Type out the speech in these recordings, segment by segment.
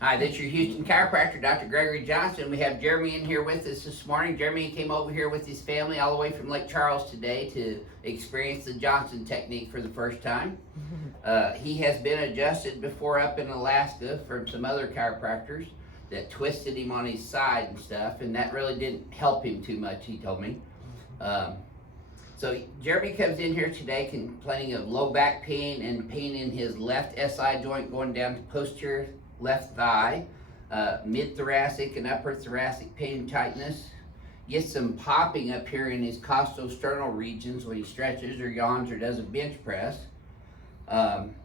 Hi, this is your Houston chiropractor, Dr. Gregory Johnson. We have Jeremy in here with us this morning. Jeremy came over here with his family all the way from Lake Charles today to experience the Johnson technique for the first time. He has been adjusted before up in Alaska from some other chiropractors that twisted him on his side and stuff, and that really didn't help him too much, he told me. So Jeremy comes in here today complaining of low back pain and pain in his left SI joint going down to posterior left thigh, mid-thoracic and upper thoracic pain and tightness. Gets some popping up here in his costosternal regions when he stretches or yawns or does a bench press.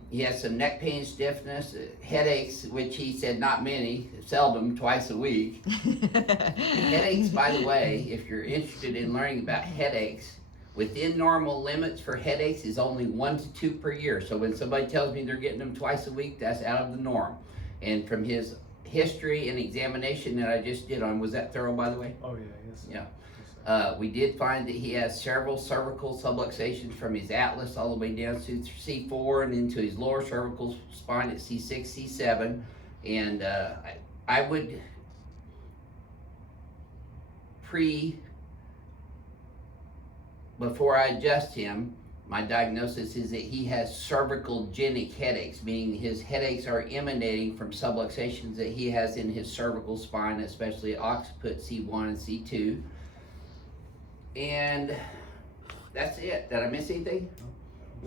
He has some neck pain, stiffness, headaches, which he said not many, seldom, twice a week. Headaches, by the way, if you're interested in learning about headaches, within normal limits for headaches is only 1 to 2 per year. So when somebody tells me they're getting them twice a week, that's out of the norm. And from his history and examination that I just did on, was that thorough, by the way? Oh yeah, yes. Yeah. We did find that he has several cervical subluxations from his atlas all the way down to C4 and into his lower cervical spine at C6, C7. And I would before I adjust him, my diagnosis is that he has cervicalgenic headaches, meaning his headaches are emanating from subluxations that he has in his cervical spine, especially occiput C1 and C2. And that's it. Did I miss anything?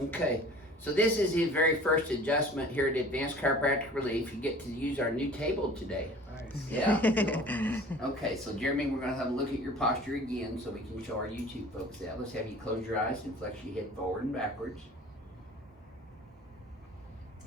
Okay. So this is his very first adjustment here at Advanced Chiropractic Relief. You get to use our new table today. Nice. Yeah. Okay, so Jeremy, we're going to have a look at your posture again so we can show our YouTube folks that. Let's have you close your eyes and flex your head forward and backwards.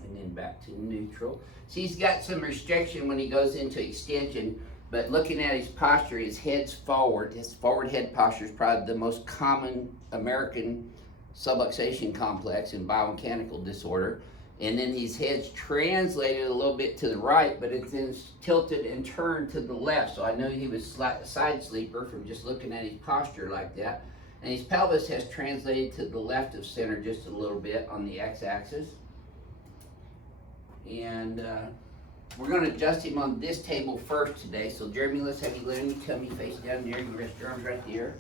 And then back to neutral. See, he's got some restriction when he goes into extension, but looking at his posture, his head's forward. His forward head posture is probably the most common American subluxation complex in biomechanical disorder. And then his head's translated a little bit to the right, but it's then tilted and turned to the left. So I know he was a side sleeper from just looking at his posture like that. And his pelvis has translated to the left of center just a little bit on the x-axis. And we're going to adjust him on this table first today. So Jeremy, let's have you lay on your tummy face down there. You can rest your arms right there.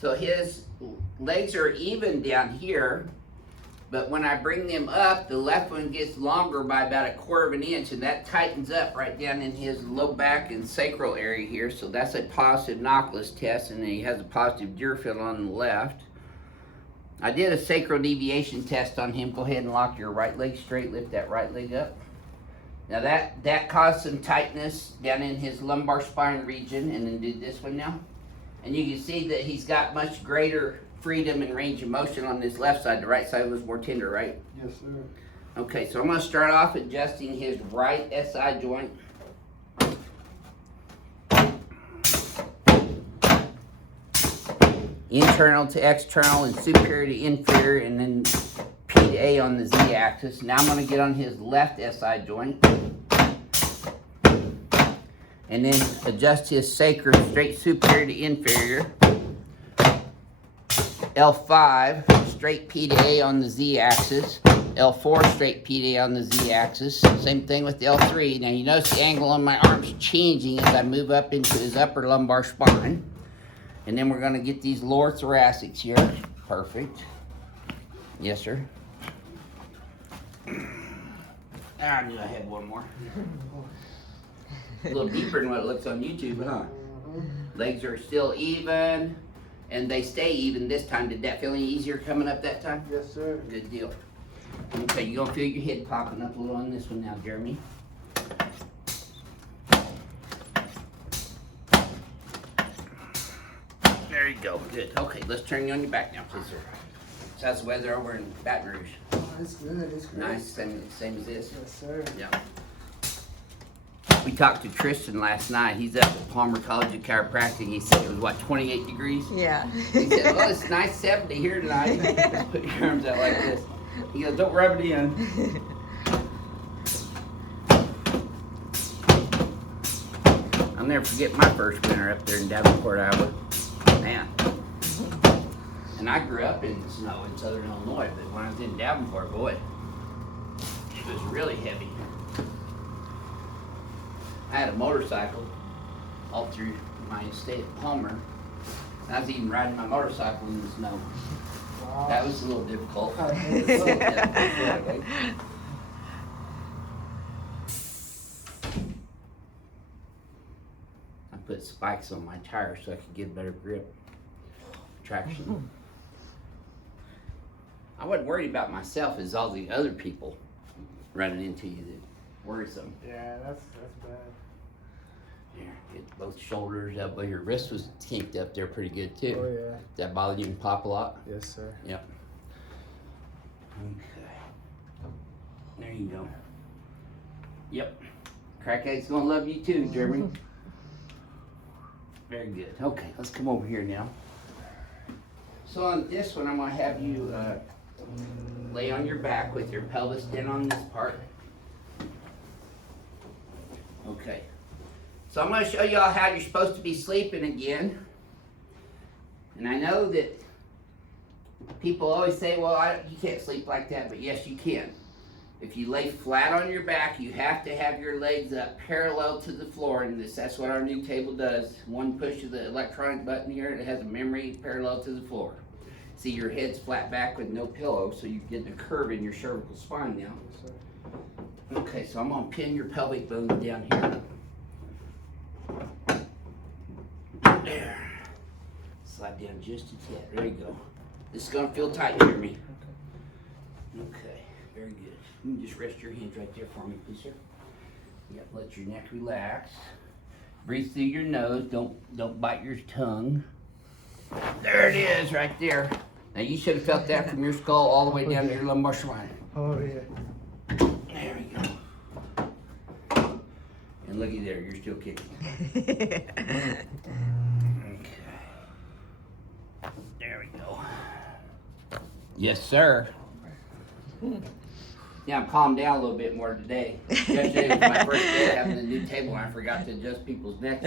So his legs are even down here, but when I bring them up, the left one gets longer by about 1/4 of an inch, and that tightens up right down in his low back and sacral area here. So that's a positive Knockless test, and then he has a positive Deerfield on the left. I did a sacral deviation test on him. Go ahead and lock your right leg straight, lift that right leg up. Now that caused some tightness down in his lumbar spine region, and then do this one now. And you can see that he's got much greater freedom and range of motion on this left side. The right side was more tender, right? Yes, sir. Okay, so I'm going to start off adjusting his right SI joint. Internal to external and superior to inferior, and then P to A on the Z axis. Now I'm going to get on his left SI joint. And then adjust his sacrum straight superior to inferior. L5, straight P to A on the Z axis. L4, straight P to A on the Z axis. Same thing with the L3. Now you notice the angle on my arm's changing as I move up into his upper lumbar spine. And then we're gonna get these lower thoracics here. Perfect. Yes, sir. I knew I had one more. A little deeper than what it looks on YouTube, huh? Legs are still even, and they stay even this time. Did that feel any easier coming up that time? Yes, sir. Good deal. Okay, you're gonna feel your head popping up a little on this one now, Jeremy. There you go. Good. Okay, let's turn you on your back now, please, sir. So how's the weather over in Baton Rouge? Oh, it's good. It's great. Nice, same as this. Yes, sir. Yeah. We talked to Tristan last night. He's up at Palmer College of Chiropractic. He said it was, what, 28 degrees? Yeah. He said, well, it's nice 70 here tonight. Just put your arms out like this. He goes, don't rub it in. I'll never forget my first winter up there in Davenport, Iowa. Man. And I grew up in snow in southern Illinois, but when I was in Davenport, boy, it was really heavy. I had a motorcycle all through my estate at Palmer. And I was even riding my motorcycle in the snow. Wow. That was a little difficult. I put spikes on my tires so I could get better grip, traction. I wasn't worried about myself, as all the other people running into you that worrisome. Yeah, that's bad. Here, get both shoulders up, but your wrist was kinked up there pretty good too. Oh yeah. That bothered you and pop a lot? Yes, sir. Yep. Okay. There you go. Yep. Crackhead's gonna love you too, Jeremy. Very good. Okay, let's come over here now. So on this one, I'm gonna have you lay on your back with your pelvis in on this part. Okay. So I'm gonna show you all how you're supposed to be sleeping again. And I know that people always say, well, you can't sleep like that, but yes, you can. If you lay flat on your back, you have to have your legs up parallel to the floor, and that's what our new table does. One push of the electronic button here, and it has a memory parallel to the floor. See, your head's flat back with no pillow, so you get the curve in your cervical spine now. Yes, sir. Okay, so I'm gonna pin your pelvic bones down here. There. Slide down just a tad. There you go. This is gonna feel tight, Jeremy. Okay, very good. You can just rest your hands right there for me, please, sir. Yep, let your neck relax. Breathe through your nose. Don't bite your tongue. There it is, right there. Now you should have felt that from your skull all the way down to your lumbar spine. Oh yeah. There we go. And looky there, you're still kicking. Okay. There we go. Yes, sir. Yeah, I'm calmed down a little bit more today. Yesterday was my first day having the new table, and I forgot to adjust people's necks.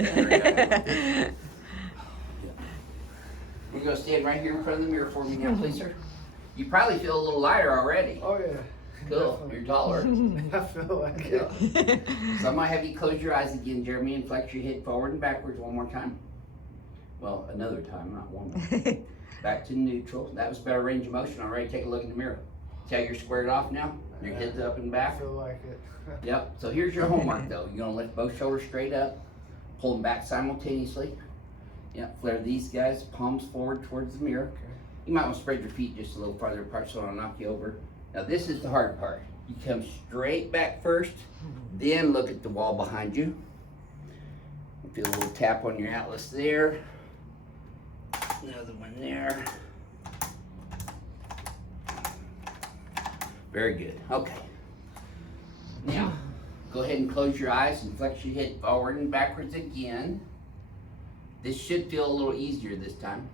You're gonna stand right here in front of the mirror for me now, please, sir. You probably feel a little lighter already. Oh yeah. Cool. Definitely. You're taller. I feel like it. So I'm gonna have you close your eyes again, Jeremy, and flex your head forward and backwards one more time. Well, another time, not one more. Back to neutral. That was better range of motion. All right, take a look in the mirror. See how you're squared off now? Your head's up and I back. feel like it. Yep. So here's your homework, though. You're gonna lift both shoulders straight up, pull them back simultaneously. Yep. Flare these guys, palms forward towards the mirror. Okay. You might want to spread your feet just a little farther apart so I don't knock you over. Now this is the hard part. You come straight back first, then look at the wall behind you. Feel a little tap on your atlas there. Another one there. Very good. Okay. Now, go ahead and close your eyes and flex your head forward and backwards again. This should feel a little easier this time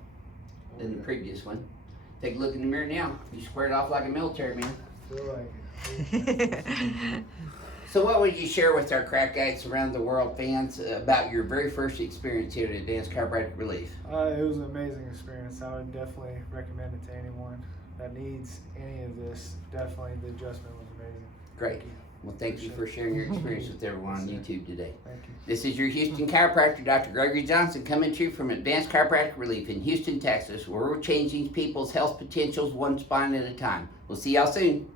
than the previous one. Take a look in the mirror now. You squared off like a military man. I feel like it. So what would you share with our crackheads around the world fans about your very first experience here at Advanced Chiropractic Relief? It was an amazing experience. I would definitely recommend it to anyone that needs any of this. Definitely, the adjustment was amazing. Great. Well, thank you for sharing your experience with everyone on YouTube today. Thank you. This is your Houston chiropractor, Dr. Gregory Johnson, coming to you from Advanced Chiropractic Relief in Houston, Texas, where we're changing people's health potentials one spine at a time. We'll see y'all soon.